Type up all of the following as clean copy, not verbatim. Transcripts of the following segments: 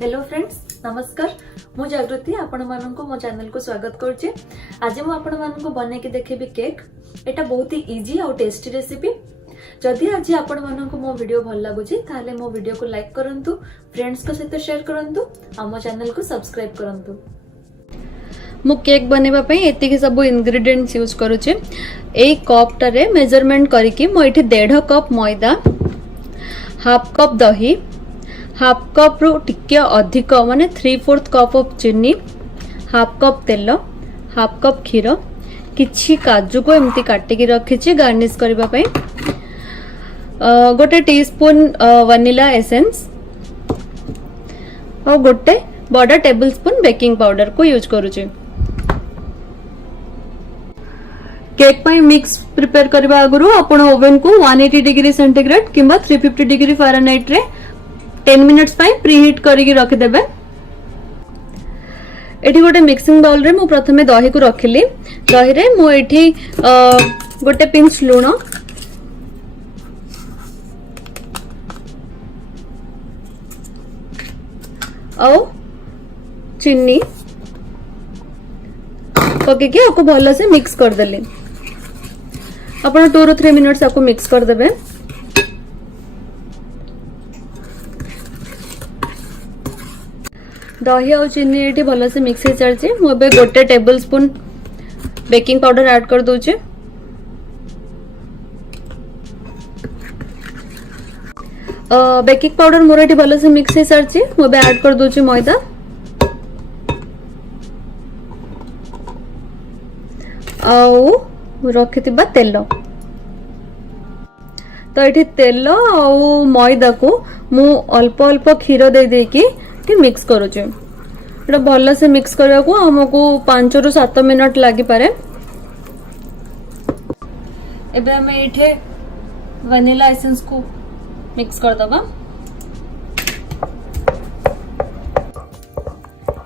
Hello friends, नमस्कार। मु जागृति आपण मानन को मो चैनल को स्वागत करछि। आज मु आपण मानन को बने के देखेबी केक। एटा बहुत ही इजी और टेस्टी रेसिपी। जदि आज आपण मानन को मो वीडियो भल लागुछि ताले मो वीडियो को लाइक करंतु, फ्रेंड्स को सहित शेयर करंतु, आ मो चैनल को सब्सक्राइब करंतु। मु केक बनेबा पई एतिकी सब इंग्रेडिएंट्स यूज करूछि। ए कप टारे मेजरमेंट करिकि मो एठी 1.5 कप मैदा, हाफ कप दही, हाफ कप रु टिके अधिक माने 3/4 कप ऑफ चीनी, हाफ कप तेल, हाफ कप क्षीर, किछि काजू को एमती काटिकी रखिछि गार्निश करबा पई, गोटे टीस्पून वनीला एसेंस और गोटे बड़ा टेबल स्पून बेकिंग पाउडर को यूज करूछि। केक पई मिक्स प्रिपेयर करबा आगुरु आपण ओवन को 180 डिग्री सेंटीग्रेड किंबा 350 डिग्री फारेनहाइट रे 10 मिनिट्स पाई प्रीहीट करके रख देबे। एठी गोटे मिक्सिंग बाउल रे मु प्रथमे दही को रखिली। दही रे मु एठी गोटे पिंच लूण, और चीनी पके के आपको भल से मिक्स कर देली। अपन 2 ରୁ 3 मिनट्स आपको मिक्स कर देबे। दही और चीनी ये भल से मिक्स हो चलती। मुझे गोटे table spoon baking powder add कर दूचे। बेकिंग पाउडर मोर ये भल से मिक्स हो सारी। मुझे ऐड कर दूचे मैदा, रखि तेल। तो ये तेल और मैदा को मु अल्प अल्प क्षीर दे देकी मिक्स करुचे। एटा भल से मिक्स करने को हमको 5 ରୁ 7 मिनट लगी पारे। एबे हम एठे वनीला एसेंस को मिक्स कर दबा।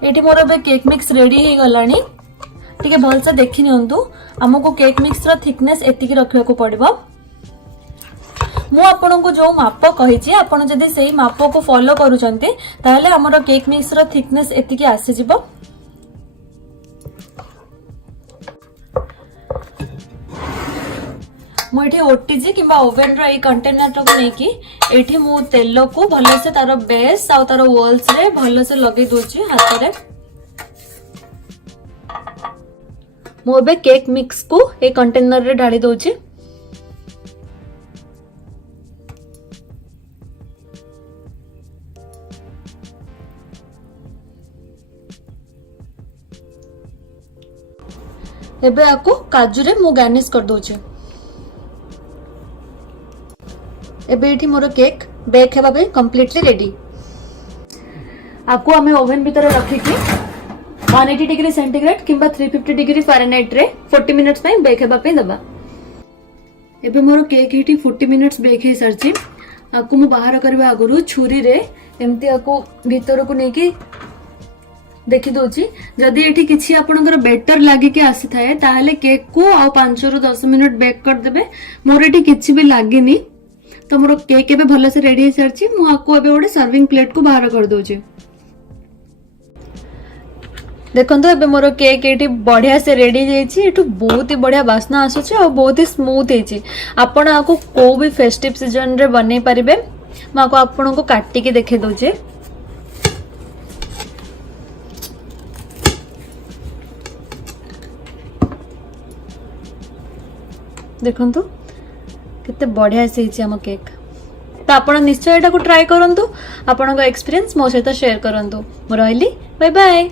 एठी मोर बे केक मिक्स रेडी ही गलानी। ठीक है, भल से देखि नियंतु। हमको केक मिक्स रा थिकनेस एतिकी रखिया को पड़िबो। मु आपन को जो माप कही आपन जदि सेही माप को फॉलो करूचंती ताहले हमर केक मिक्स रो थिकनेस एतिकी आसी जिवो। मु एठी ओटीजी किबा ओवन रो ए कंटेनर को नेकी एठी मु तेल को भलो से तारो बेस आ तारो वॉल्स रे भलो से लगे दोची हाथ रे। मु बे केक मिक्स को ए कंटेनर रे ढाली दोची। एबे आको काजू रे मु गार्निश कर दोचे। एबे एठी मोर केक बेक हेबा पे कंप्लीटली रेडी। आको हमें ओवन भीतर रखी के 180 डिग्री सेंटीग्रेड किंबा 350 डिग्री फारेनहाइट रे 40 मिनिट्स पे बेक हेबा पे दबा। एबे मोर केक एठी 40 मिनिट्स बेक हे सरची। आको मु बाहर करबा आगुरु छुरी रे एम्ति आको भीतर को नेकी देखि दोची। जदि एठी किछि आपनकर बेटर लागि के आसी थाए ताहले केक को आ 5 ରୁ 10 मिनिट बेक कर देबे। मोर एठी किछि भी लागिनी, तो मोर केक एबे भलो से रेडी हे सरची। मु आको एबे ओडे सर्विंग प्लेट को बाहर कर दोची। देखंतो एबे मोर केक एठी बढ़िया से रेडी जेछि। एठु बहुत ही बढ़िया वासना आसुछि और बहुत ही स्मूथ हेछि। आपण आको को भी फेस्टिव सीजन रे बनै परिबे। म आको आपण को काटी के देखे दोचे। देखंतु केते बढ़िया से हिची हम केक। तो आपण निश्चय एटा को ट्राई करंतु। आपन को एक्सपीरियंस मो सहित शेयर करंतु। मो रहली, बाय बाय।